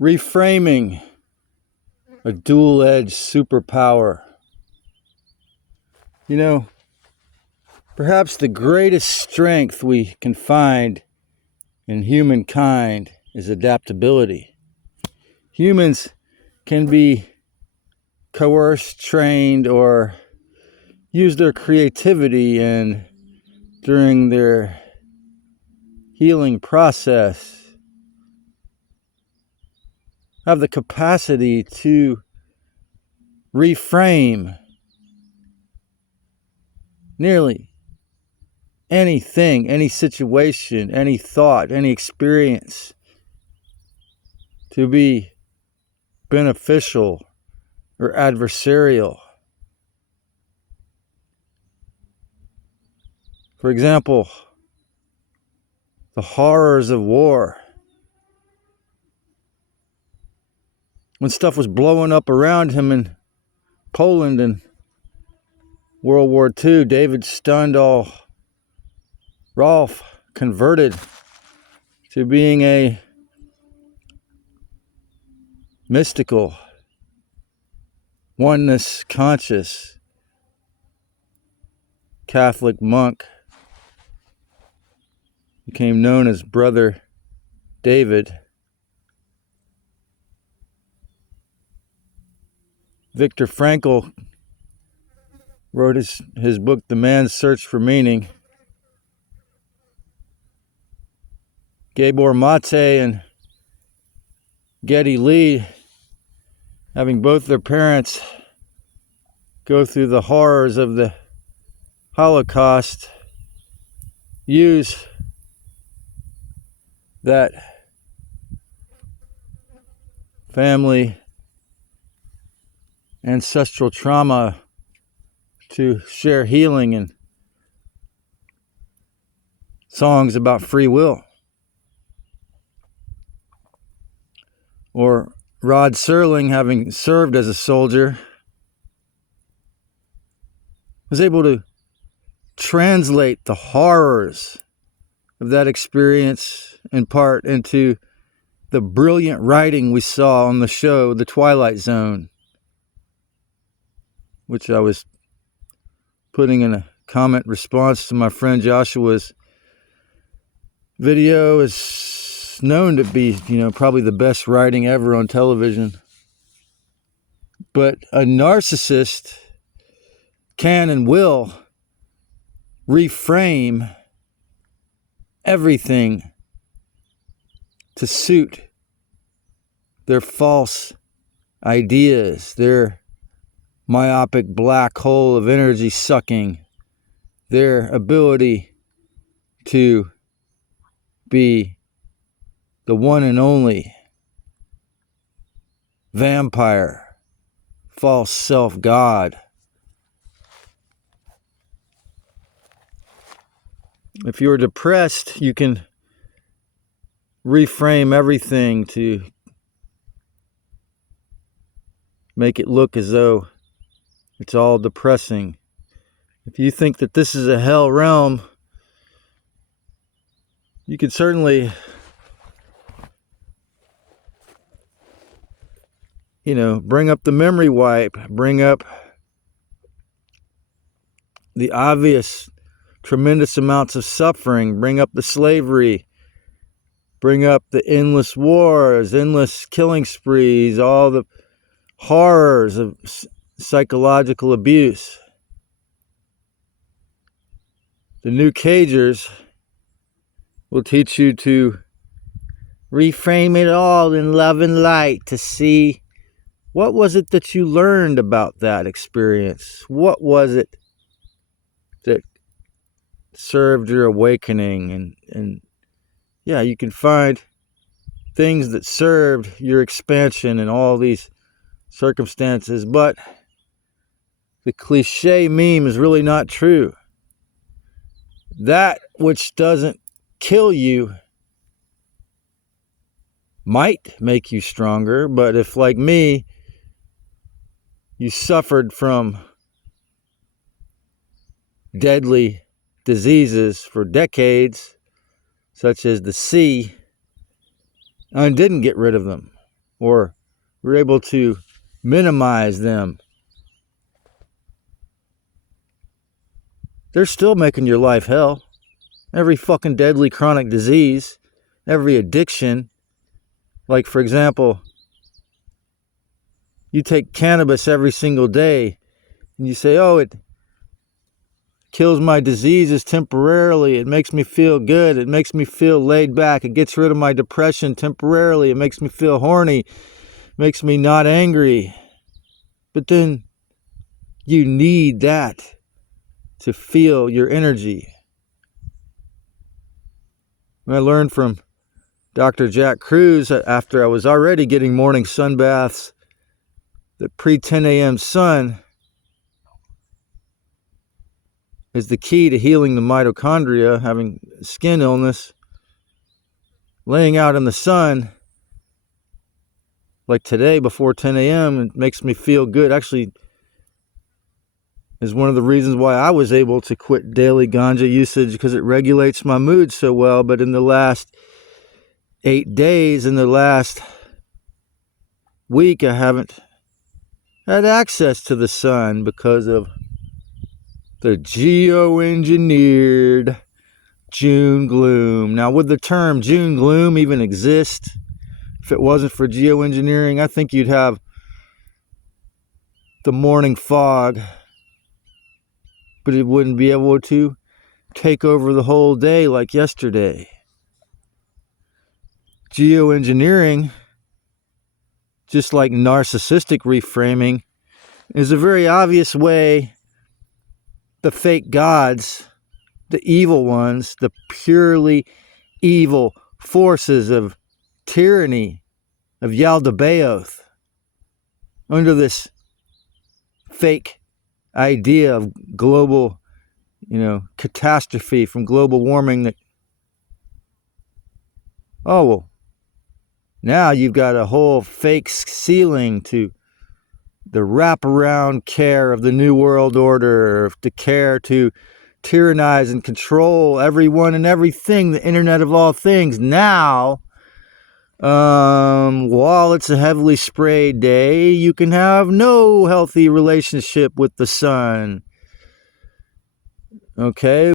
Reframing, a dual-edged superpower. You know, perhaps the greatest strength we can find in humankind is adaptability. Humans can be coerced, trained, or use their creativity and during their healing process have the capacity to reframe nearly anything, any situation, any thought, any experience to be beneficial or adversarial. For example, the horrors of war. When stuff was blowing up around him in Poland in World War II, David Stundall Rolf converted to being a mystical, oneness conscious Catholic monk. Became known as Brother David. Viktor Frankl wrote his book, The Man's Search for Meaning. Gabor Mate and Geddy Lee, having both their parents go through the horrors of the Holocaust, use that family ancestral trauma to share healing and songs about free will. Or Rod Serling, having served as a soldier, was able to translate the horrors of that experience in part into the brilliant writing we saw on the show The Twilight Zone, which I was putting in a comment response to my friend Joshua's video, is known to be, probably the best writing ever on television. But a narcissist can and will reframe everything to suit their false ideas, their myopic black hole of energy sucking, their ability to be the one and only vampire, false self-god. If you're depressed, you can reframe everything to make it look as though it's all depressing. If you think that this is a hell realm, you could certainly, bring up the memory wipe, bring up the obvious tremendous amounts of suffering, bring up the slavery, bring up the endless wars, endless killing sprees, all the horrors of psychological abuse. The New Cagers will teach you to reframe it all in love and light, to see what was it that you learned about that experience. What was it that served your awakening? And yeah, you can find things that served your expansion in all these circumstances, but the cliche meme is really not true. That which doesn't kill you might make you stronger, but if, like me, you suffered from deadly diseases for decades, such as the sea, and didn't get rid of them, or we're able to minimize them, they're still making your life hell. Every fucking deadly chronic disease, every addiction, like for example, you take cannabis every single day and you say, oh, it kills my diseases temporarily, it makes me feel good, it makes me feel laid back, it gets rid of my depression temporarily, it makes me feel horny, makes me not angry. But then you need that to feel your energy. I learned from Dr. Jack Cruz after I was already getting morning sun baths that pre-10 a.m. sun is the key to healing the mitochondria, having skin illness. Laying out in the sun, like today before 10 a.m., it makes me feel good. Actually, is one of the reasons why I was able to quit daily ganja usage, because it regulates my mood so well. But in the last 8 days, in the last week, I haven't had access to the sun because of the geoengineered June gloom. Now, would the term June gloom even exist if it wasn't for geoengineering? I think you'd have the morning fog, but it wouldn't be able to take over the whole day like yesterday. Geoengineering, just like narcissistic reframing, is a very obvious way the fake gods, the evil ones, the purely evil forces of tyranny, of Yaldabaoth, under this fake idea of global, catastrophe from global warming, that, oh, well, now you've got a whole fake ceiling to the wraparound care of the New World Order, the care to tyrannize and control everyone and everything, the Internet of all things. Now, while it's a heavily sprayed day, you can have no healthy relationship with the sun. Okay?